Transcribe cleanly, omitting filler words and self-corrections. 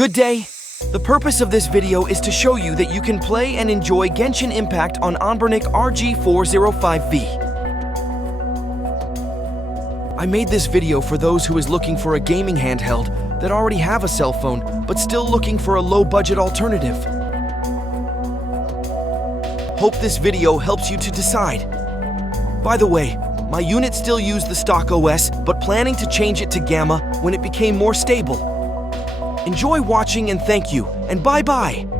Good day! The purpose of this video is to show you that you can play and enjoy Genshin Impact on Anbernic RG405v. I made this video for those who is looking for a gaming handheld that already have a cell phone but still looking for a low-budget alternative. Hope this video helps you to decide. By the way, my unit still used the stock OS but planning to change it to Gamma when it became more stable. Enjoy watching and thank you, and bye-bye!